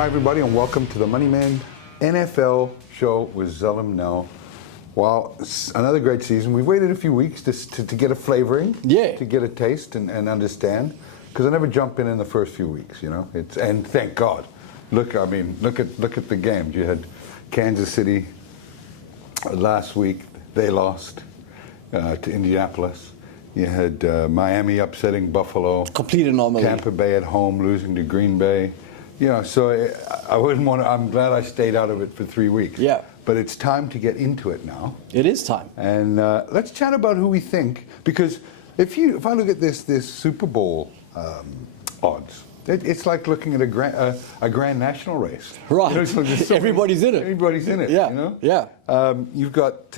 Hi, everybody, and welcome to the Money Man NFL show with Zelim now. Well, it's another great season. We've waited a few weeks to get a flavoring, to get a taste and understand, because I never jump in the first few weeks, you know. And thank God. Look at the games. You had Kansas City last week; they lost to Indianapolis. You had Miami upsetting Buffalo. Complete anomaly. Tampa Bay at home losing to Green Bay. You know, so I wouldn't want to. I'm glad I stayed out of it for 3 weeks. Yeah. But it's time to get into it now. It is time. And let's chat about who we think, because if I look at this Super Bowl odds, it's like looking at a Grand National race. Right. You know, so Everybody's in it. Everybody's in it. Yeah. You know? Yeah. You've got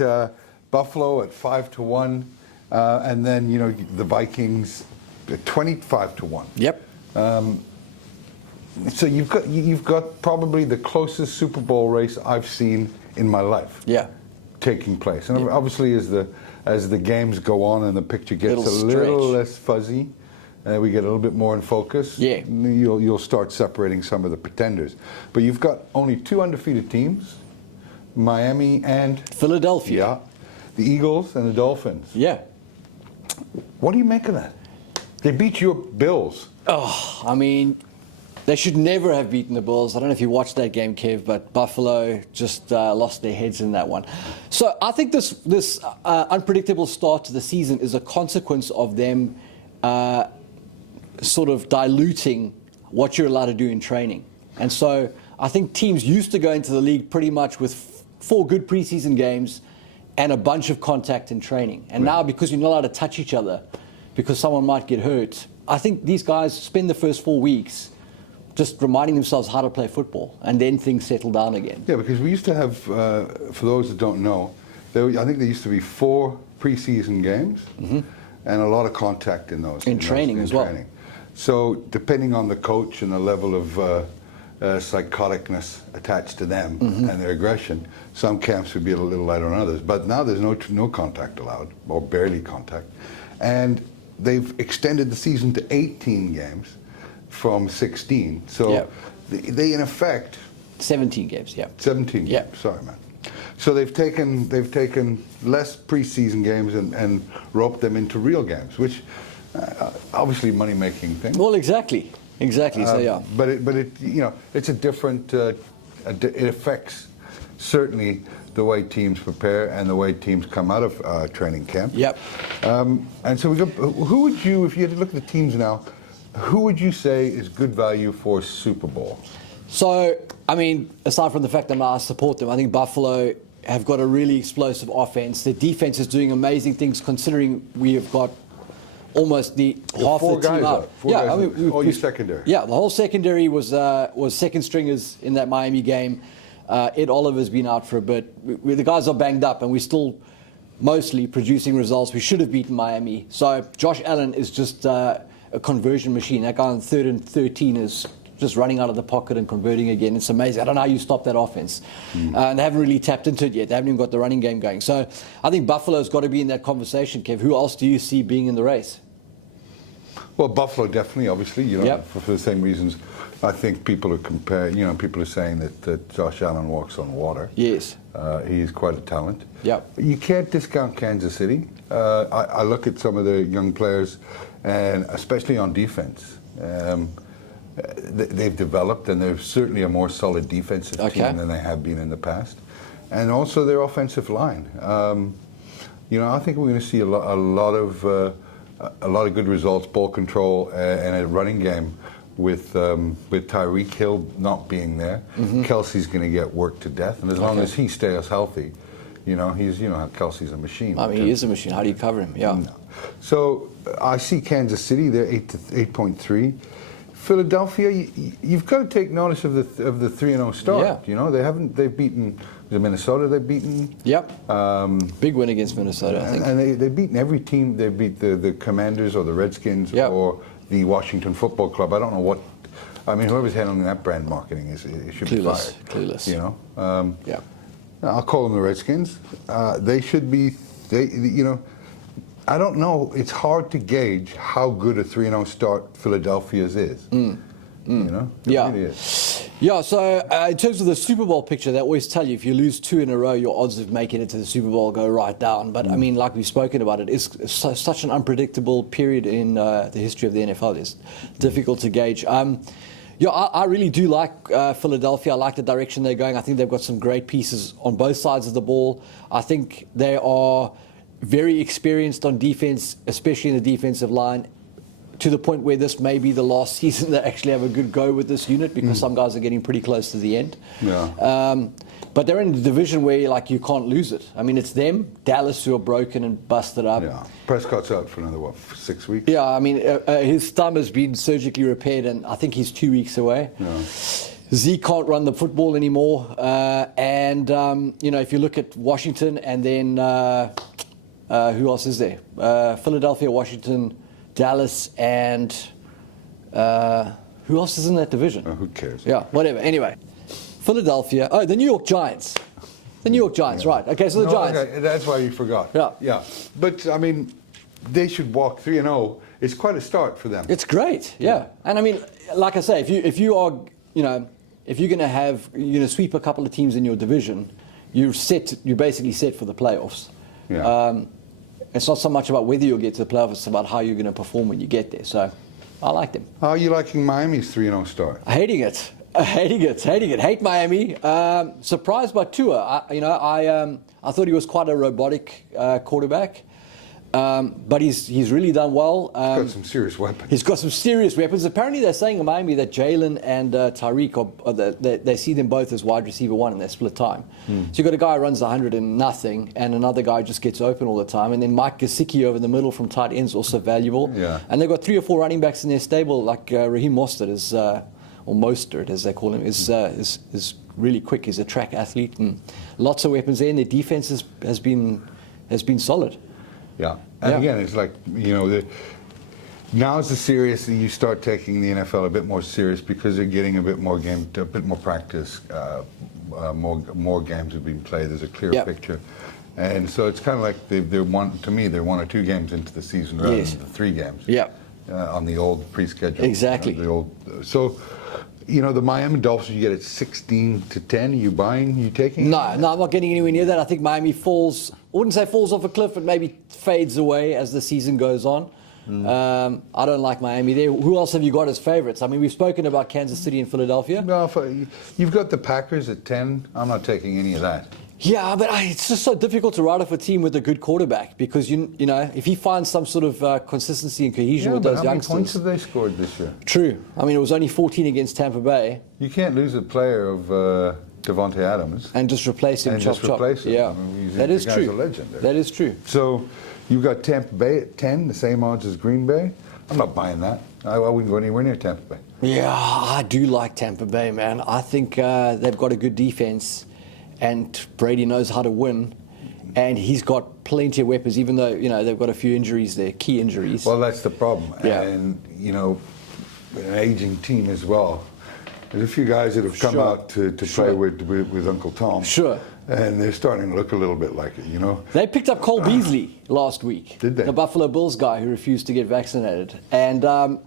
Buffalo at 5-1, and then the Vikings at 25-1. Yep. So you've got probably the closest Super Bowl race I've seen in my life. Yeah. Taking place, and obviously as the games go on and the picture gets a little less fuzzy, we get a little bit more in focus. Yeah. You'll start separating some of the pretenders. But you've got only two undefeated teams, Miami and Philadelphia. Yeah. The Eagles and the Dolphins. Yeah. What do you make of that? They beat your Bills. Oh, I mean, they should never have beaten the Bills. I don't know if you watched that game, Kev, but Buffalo just lost their heads in that one. So I think this unpredictable start to the season is a consequence of them sort of diluting what you're allowed to do in training. And so I think teams used to go into the league pretty much with 4 good preseason games and a bunch of contact in training. And now, because you're not allowed to touch each other, because someone might get hurt, I think these guys spend the first 4 weeks just reminding themselves how to play football, and then things settle down again. Yeah, because we used to have, for those that don't know, I think there used to be 4 preseason games and a lot of contact in those. In training as well. So depending on the coach and the level of psychoticness attached to them and their aggression, some camps would be a little lighter on others. But now there's no contact allowed, or barely contact. And they've extended the season to 18 games from 16. So they in effect 17 games, 17 games, sorry man. So they've taken less preseason games and roped them into real games, which obviously money making thing. Well, exactly. So yeah. But it's a different it affects certainly the way teams prepare and the way teams come out of training camp. Yep. And so who would you, if you had to look at the teams now, who would you say is good value for Super Bowl? So, I mean, aside from the fact that I support them, I think Buffalo have got a really explosive offense. Their defense is doing amazing things, considering we have got almost half the team out. Your secondary. Yeah, the whole secondary was second stringers in that Miami game. Ed Oliver's been out for a bit. The guys are banged up, and we're still mostly producing results. We should have beaten Miami. So Josh Allen is just a conversion machine. That guy on 3rd and 13 is just running out of the pocket and converting again. It's amazing. I don't know how you stop that offense. And they haven't really tapped into it yet. They haven't even got the running game going. So I think Buffalo's got to be in that conversation, Kev. Who else do you see being in the race? Well, Buffalo definitely, obviously, for the same reasons. I think people are comparing, people are saying that Josh Allen walks on water. Yes. He's quite a talent. Yep. You can't discount Kansas City. I look at some of the young players, and especially on defense. They've developed, and they're certainly a more solid defensive team than they have been in the past. And also their offensive line. I think we're going to see a lot of good results, ball control, and a running game with Tyreek Hill not being there. Kelsey's going to get worked to death, and as long as he stays healthy, Kelsey's a machine. I mean, he is a machine. How do you cover him? Yeah. No. So I see Kansas City. They're 8.3. Philadelphia, you've got to take notice of the 3-0 start. Yeah. They've beaten Minnesota. They've beaten. Yep. Big win against Minnesota, I think. And they've beaten every team. They beat the Commanders or the Redskins or the Washington Football Club. I don't know what. I mean, whoever's handling that brand marketing should be fired. Clueless. Yeah. I'll call them the Redskins. They should be. I don't know. It's hard to gauge how good a 3-0 start Philadelphia's is. It really is. Yeah, so in terms of the Super Bowl picture, they always tell you if you lose 2 in a row, your odds of making it to the Super Bowl go right down. But I mean, like we've spoken about, it's such an unpredictable period in the history of the NFL. It's difficult to gauge. Yeah, I really do like Philadelphia. I like the direction they're going. I think they've got some great pieces on both sides of the ball. I think they are very experienced on defense, especially in the defensive line, to the point where this may be the last season they actually have a good go with this unit, because some guys are getting pretty close to the end. Yeah. But they're in a division where you can't lose it. I mean, it's them, Dallas, who are broken and busted up. Yeah. Prescott's out for another, 6 weeks? Yeah, I mean, his thumb has been surgically repaired, and I think he's 2 weeks away. Yeah. Zeke can't run the football anymore. If you look at Washington, and then who else is there? Philadelphia, Washington, Dallas, and who else is in that division? Who cares? Yeah, whatever. Anyway, Philadelphia. Oh, the New York Giants. The New York Giants, right. Okay, so the Giants. Okay, that's why you forgot. Yeah. Yeah. But, I mean, they should walk 3-0. It's quite a start for them. It's great, yeah. And, I mean, like I say, if you're going to sweep a couple of teams in your division, you're basically set for the playoffs. Yeah. It's not so much about whether you'll get to the playoffs, it's about how you're going to perform when you get there. So I like them. How are you liking Miami's 3-0 start? Hating it. Hate Miami. Surprised by Tua. I thought he was quite a robotic quarterback. But he's really done well. He's got some serious weapons. He's got some serious weapons. Apparently, they're saying in Miami that Jalen and Tyreek they see them both as wide receiver one, and they split time. So you've got a guy who runs 100 and nothing, and another guy who just gets open all the time. And then Mike Gesicki over the middle from tight ends also valuable. Yeah. And they've got 3 or 4 running backs in their stable, like Raheem Mostert is, or Mostert as they call him, is really quick. He's a track athlete, and lots of weapons there. And their defense has been solid. Yeah, and again, it's like, now is the serious, you start taking the NFL a bit more serious, because they're getting a bit more practice, more games have been played. There's a clear picture, and so it's kind of like they're 1 or 2 games into the season rather than the 3 games. Yeah, on the old pre-schedule. Exactly. The Miami Dolphins, you get it 16-10. Are you buying? You taking? No, I'm not getting anywhere near that. I think Miami falls. I wouldn't say falls off a cliff, but maybe fades away as the season goes on. I don't like Miami there. Who else have you got as favourites? I mean, we've spoken about Kansas City and Philadelphia. No, you've got the Packers at 10. I'm not taking any of that. Yeah, but it's just so difficult to write off a team with a good quarterback, because if he finds some sort of consistency and cohesion with those youngsters. How many points have they scored this year? True. I mean, it was only 14 against Tampa Bay. You can't lose a player of Devontae Adams and just replace him. Chop. Yeah, I mean, that is true. A legend there. That is true. So you've got Tampa Bay at 10, the same odds as Green Bay. I'm not buying that. I wouldn't go anywhere near Tampa Bay. Yeah, I do like Tampa Bay, man. I think they've got a good defense, and Brady knows how to win, and he's got plenty of weapons, even though they've got a few injuries there, key injuries. Well, that's the problem. Yeah. And an aging team as well. There's a few guys that have come out to play with Uncle Tom. Sure. And they're starting to look a little bit like it, They picked up Cole Beasley last week. Did they? The Buffalo Bills guy who refused to get vaccinated. And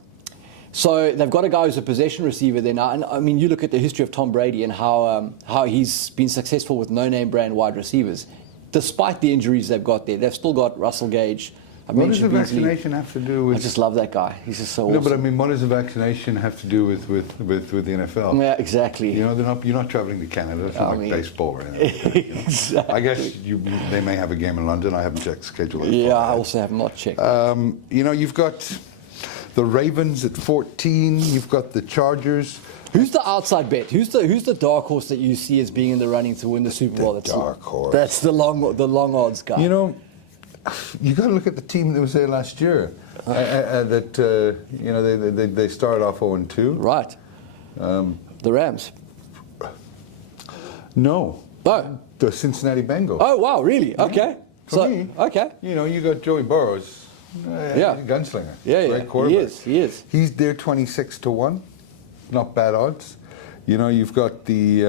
so they've got a guy who's a possession receiver there now. And I mean, you look at the history of Tom Brady and how he's been successful with no-name brand wide receivers. Despite the injuries they've got there, they've still got Russell Gage. What does the vaccination have to do with... I just love that guy. He's just so awesome. No, but I mean, what does the vaccination have to do with the NFL? Yeah, exactly. You're not traveling to Canada. It's not like baseball or anything. Exactly. I guess they may have a game in London. I haven't checked the schedule. Yeah, I also have not checked. You've got the Ravens at 14. You've got the Chargers. Who's the outside bet? Who's the dark horse that you see as being in the running to win the Super Bowl? Dark horse. That's the long odds guy. You got to look at the team that was there last year. They started off 0-2. Right. The Rams. No. Oh. The Cincinnati Bengals. Oh wow, really? Okay. For me, okay. You got Joey Burrows. Gunslinger. Yeah. Great quarterback. He is. He's there 26-1. Not bad odds. You've got the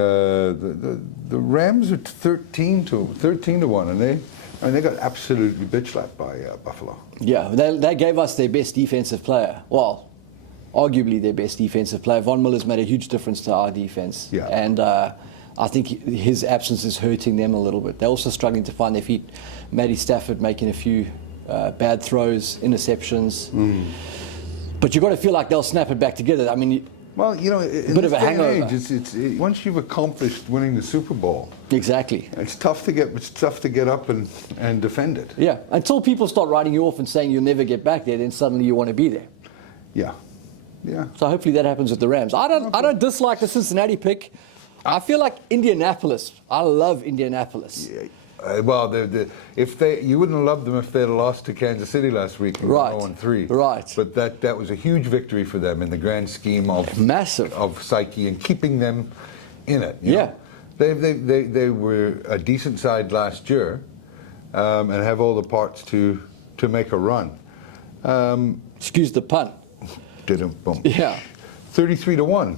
Rams are 13-1, and they got absolutely bitch slapped by Buffalo. Yeah, they gave us their best defensive player. Well, arguably their best defensive player. Von Miller's made a huge difference to our defense. Yeah. And I think his absence is hurting them a little bit. They're also struggling to find their feet. Matty Stafford making a few bad throws, interceptions. But you've got to feel like they'll snap it back together. I mean, well, you know, in bit of this a day and hangover. age, once you've accomplished winning the Super Bowl, exactly. it's tough to get up and defend it. Yeah, until people start writing you off and saying you'll never get back there, then suddenly you want to be there. Yeah, yeah. So hopefully that happens with the Rams. I don't dislike the Cincinnati pick. I feel like Indianapolis. I love Indianapolis. Yeah. Well, you wouldn't have loved them if they'd have lost to Kansas City last week and Right. 0-3. Right. But that was a huge victory for them in the grand scheme of Massive. of psyche and keeping them in it. Yeah. They were a decent side last year, and have all the parts to make a run. Excuse the pun. Didn't boom. Yeah. 33-1.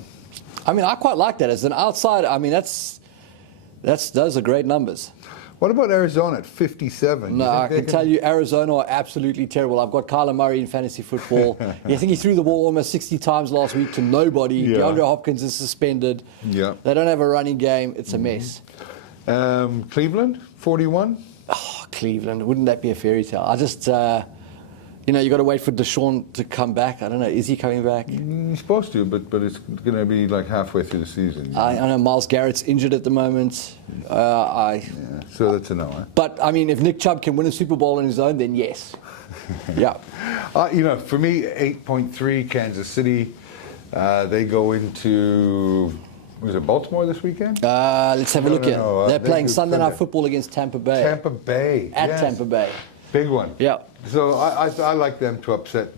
I mean, I quite like that as an outsider. I mean, those are great numbers. What about Arizona at 57? No, I can tell you, Arizona are absolutely terrible. I've got Kyler Murray in fantasy football. I think he threw the ball almost 60 times last week to nobody. Yeah. DeAndre Hopkins is suspended. Yeah. They don't have a running game. It's a mess. Cleveland, 41. Oh, Cleveland. Wouldn't that be a fairy tale? I just, you got to wait for Deshaun to come back. I don't know. Is he coming back? He's supposed to, but it's going to be like halfway through the season. I know Myles Garrett's injured at the moment. Yeah, so that's a no. Huh? But, I mean, if Nick Chubb can win a Super Bowl on his own, then yes. Yeah. For me, 8.3, Kansas City. They go into, was it Baltimore this weekend? Let's have a look here. They're They playing do Sunday Night Sunday. Football against Tampa Bay. Tampa Bay. At yes. Tampa Bay. Big one. Yeah. So I like them to upset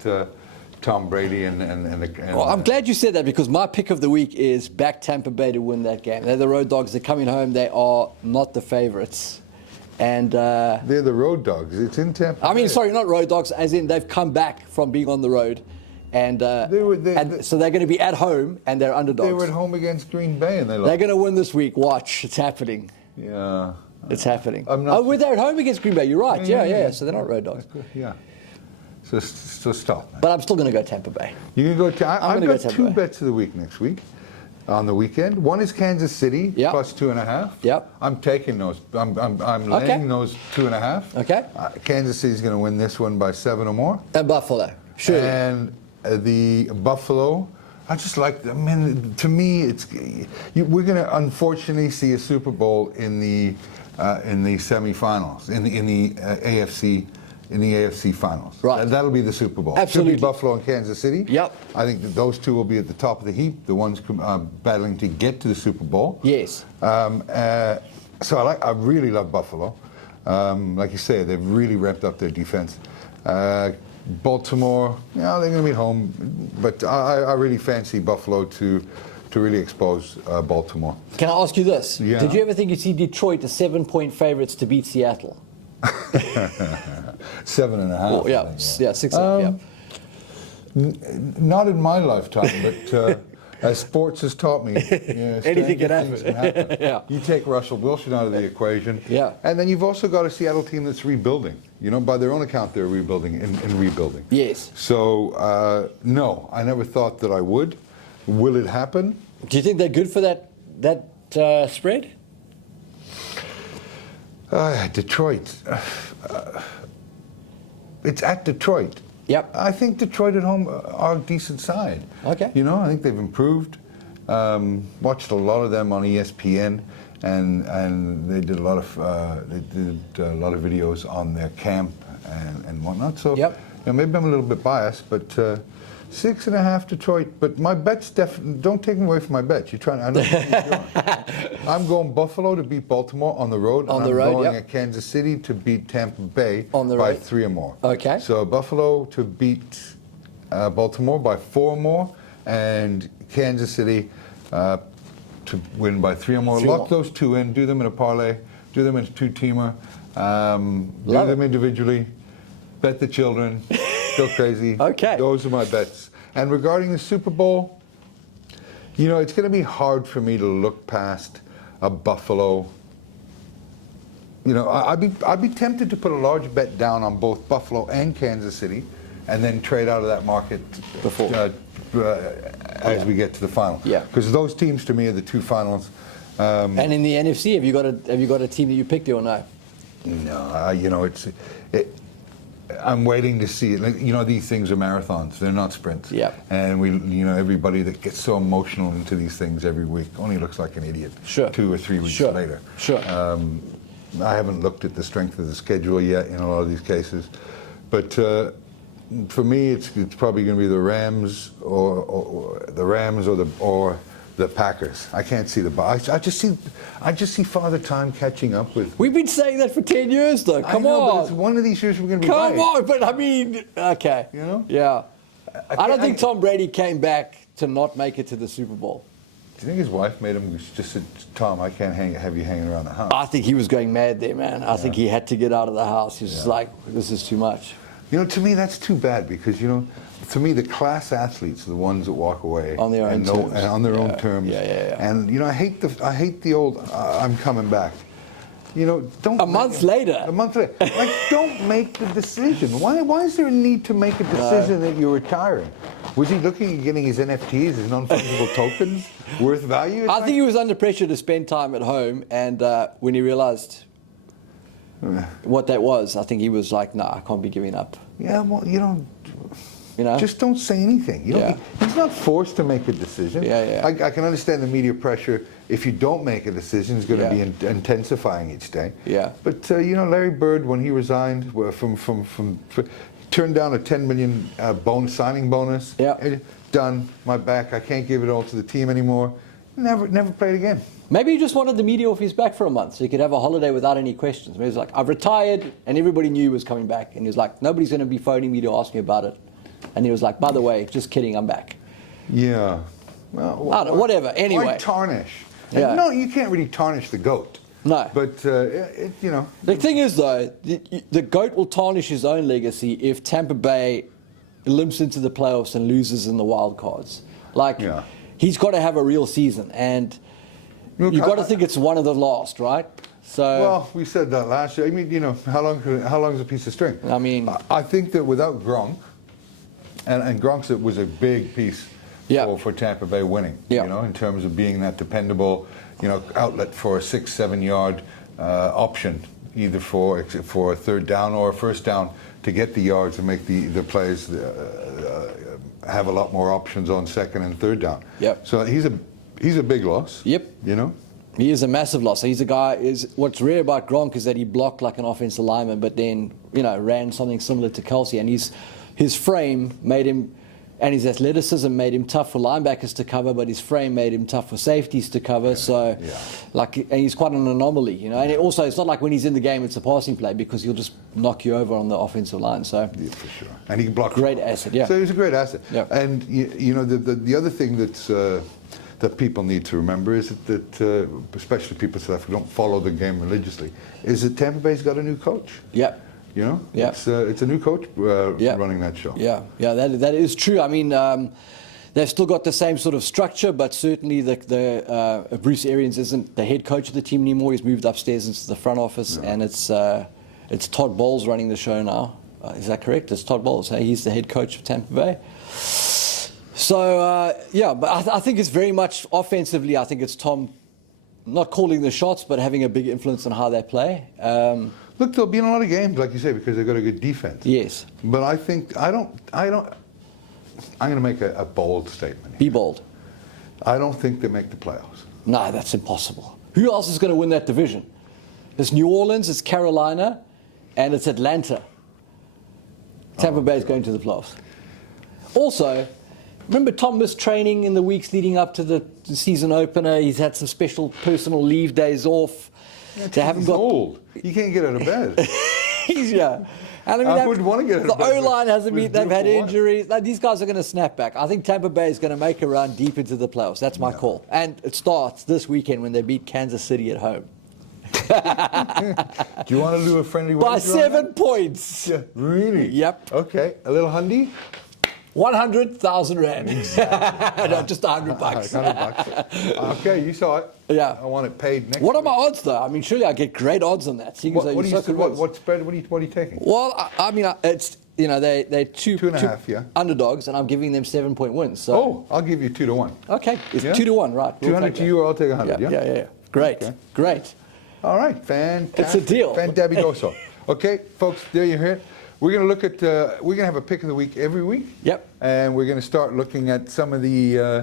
Tom Brady and Well, I'm glad you said that because my pick of the week is back Tampa Bay to win that game. They're the road dogs. They're coming home. They are not the favorites. And they're the road dogs. It's in Tampa. I mean, Bay. sorry, not road dogs, as in they've come back from being on the road. And, so they're going to be at home and they're underdogs. They were at home against Green Bay and they lost. They're going to win this week. Watch. It's happening. Yeah. It's happening. I'm not- we're there at home against Green Bay. You're right. Yeah. So they're not road dogs. Yeah. So stop, man. But I'm still going to go Tampa Bay. You can go. I've gonna got go Tampa two Bay. bets of the week next week. On the weekend, one is Kansas City Yep. plus 2.5. Yep. I'm taking those. I'm Okay. laying those 2.5. Okay. Kansas City's going to win this one by 7 or more. And Buffalo. Sure. And the Buffalo. I just like. I mean, to me, we're going to unfortunately see a Super Bowl in the semifinals in the AFC. In the AFC finals. Right. That'll be the Super Bowl. Absolutely. Should be Buffalo and Kansas City. Yep. I think that those two will be at the top of the heap, the ones battling to get to the Super Bowl. Yes. So I really love Buffalo. Like you say, they've really ramped up their defense. Baltimore, they're going to be at home, but I really fancy Buffalo to really expose Baltimore. Can I ask you this? Yeah. Did you ever think you'd see Detroit as 7-point favorites to beat Seattle? 7.5. Oh, yeah, I think, yeah, 6. Not in my lifetime, but as sports has taught me, Anything can happen. things can happen. Yeah. You take Russell Wilson out of the equation, Yeah. and then you've also got a Seattle team that's rebuilding. By their own account, they're rebuilding and rebuilding. Yes. So no, I never thought that I would. Will it happen? Do you think they're good for that spread? Detroit. It's at Detroit. Yep. I think Detroit at home are a decent side. Okay. I think they've improved. Watched a lot of them on ESPN, and they did a lot of videos on their camp and whatnot. So Yep. maybe I'm a little bit biased, but 6.5 Detroit. But my bets don't take me away from my bets. You're trying. I know what you're doing. I'm going Buffalo to beat Baltimore on the road. On and the road, I'm going yep. at Kansas City to beat Tampa Bay On the by road. 3 or more. Okay. So Buffalo to beat Baltimore by 4 or more, and Kansas City to win by 3 or more. 3 or Lock more. those two in. Do them in a parlay. Do them in a 2-teamer. Do Love them it. individually. Bet the children. Go crazy. Okay. Those are my bets. And regarding the Super Bowl, it's going to be hard for me to look past a Buffalo. I'd be tempted to put a large bet down on both Buffalo and Kansas City, and then trade out of that market Before. as we get to the final. Yeah. Because those teams to me are the two finals. And in the NFC, have you got a team that you picked there or no? No, I'm waiting to see it. Like, these things are marathons; they're not sprints. Yeah. And everybody that gets so emotional into these things every week only looks like an idiot. Sure. 2 or 3 weeks Sure. later. Sure. I haven't looked at the strength of the schedule yet in a lot of these cases, but for me, it's probably going to be the Rams or the Packers. I can't see the. I just see Father Time catching up with. We've been saying that for 10 years, though. Come on. But it's one of these years we're going to be Come right. on, but I mean, okay. Yeah. I don't think Tom Brady came back to not make it to the Super Bowl. Do you think his wife made him just said, Tom, I can't have you hanging around the house? I think he was going mad there, man. I think he had to get out of the house. He was just like, this is too much. To me, that's too bad because, to me, the class athletes are the ones that walk away on their own terms. And on their own terms. Yeah. And I hate the old I'm coming back. Don't. A month later, like, don't make the decision. Why is there a need to make a decision that you're retiring? Was he looking at getting his NFTs, his non-fungible tokens, worth value? I think he was under pressure to spend time at home, and when he realized what that was, I think he was like, "Nah, I can't be giving up." Yeah, well, just don't say anything. He's not forced to make a decision. Yeah. I can understand the media pressure. If you don't make a decision, it's going to be intensifying each day. Yeah. But Larry Bird, when he resigned turned down a $10 million signing bonus. Yeah. Done. My back. I can't give it all to the team anymore. Never played again. Maybe he just wanted the media off his back for a month so he could have a holiday without any questions. Maybe he was like, I've retired, and everybody knew he was coming back. And he was like, nobody's going to be phoning me to ask me about it. And he was like, by the way, just kidding, I'm back. Yeah. Well, I don't know, whatever. Anyway. Why tarnish? Yeah. No, you can't really tarnish the GOAT. No. But, The thing is, though, the GOAT will tarnish his own legacy if Tampa Bay limps into the playoffs and loses in the wild cards. He's got to have a real season. And you've got to think it's one of the last, right? So. Well, we said that last year. I mean, how long is a piece of string? I mean. I think that without Gronk, and Gronk was a big piece for Tampa Bay winning, in terms of being that dependable, outlet for a 6-7 yard option, either for a third down or a first down to get the yards and make the plays have a lot more options on second and third down. Yep. So he's a big loss. Yep. He is a massive loss. He's a guy. What's rare about Gronk is that he blocked like an offensive lineman, but then ran something similar to Kelsey, and his frame made him, and his athleticism made him tough for linebackers to cover, but his frame made him tough for safeties to cover. And he's quite an anomaly, And also, it's not like when he's in the game, it's a passing play because he'll just knock you over on the offensive line. So yeah, for sure, and he can block. Great asset, yeah. So he's a great asset. Yeah. And the other thing that people need to remember is that especially people who don't follow the game religiously, is that Tampa Bay's got a new coach. Yeah. It's a new coach running that show. Yeah, that is true. I mean, they've still got the same sort of structure, but certainly the Bruce Arians isn't the head coach of the team anymore. He's moved upstairs into the front office, and it's Todd Bowles running the show now. Is that correct? It's Todd Bowles. Hey? He's the head coach of Tampa Bay. So but I think it's very much offensively. I think it's Tom not calling the shots, but having a big influence on how they play. Look, they'll be in a lot of games, like you say, because they've got a good defense. Yes. But I think, I'm going to make a bold statement here. Be bold. I don't think they make the playoffs. No, that's impossible. Who else is going to win that division? It's New Orleans, it's Carolina, and it's Atlanta. Tampa Bay is going to the playoffs. Also, remember Tom missed training in the weeks leading up to the season opener. He's had some special personal leave days off. They haven't got old. You can't get out of bed. And I wouldn't want to get out of bed. The O-line hasn't been. They've had injuries. These guys are going to snap back. I think Tampa Bay is going to make a run deep into the playoffs. That's my call. And it starts this weekend when they beat Kansas City at home. Do you want to do a friendly by 7 points? Yeah, really? Yep. Okay. A little hundy? 100,000 rand. Exactly. No, just $100. $100. Okay, you saw it. Yeah. I want it paid next What week. are my odds, though? I mean, surely I get great odds on that. What spread? What are you taking? Well, I mean, it's you know, they're two and a half, yeah. underdogs, and I'm giving them 7-point wins. So Oh, I'll give you 2-1. okay, it's Yeah? 2-1, right? We'll 200 take to that. you, or I'll take 100. Yeah. Yeah. Great, Okay. great. All right, fantastic. It's a deal. Fantabigoso. Okay, folks, there you hear it. We're going to look at, we're going to have a pick of the week every week. Yep. And we're going to start looking at some of the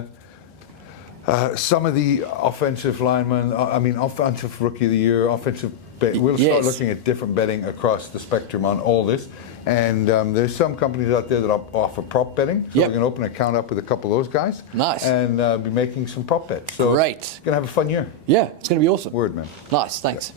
offensive linemen, offensive rookie of the year, offensive bet. We'll start Yes. looking at different betting across the spectrum on all this. And there's some companies out there that offer prop betting. So Yep. we're going to open an account up with a couple of those guys. Nice. And be making some prop bets. So Great. going to have a fun year. Yeah, it's going to be awesome. Word, man. Nice, thanks.